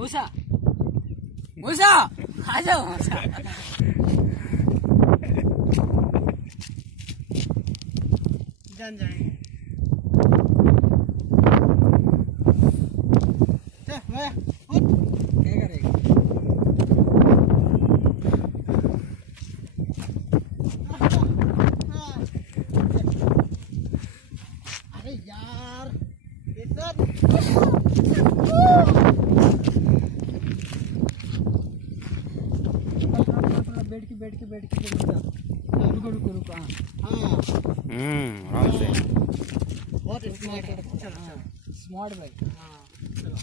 मूसा मूसा आ जाओ मूसा। जान जाएंगे। चल मैं उठ। क्या करेगा? अरे यार ये सब बैठ के रुको रुको रुको। हाँ आराम से। बहुत स्मार्ट है। चलो चलो स्मार्ट भाई। हाँ चलो।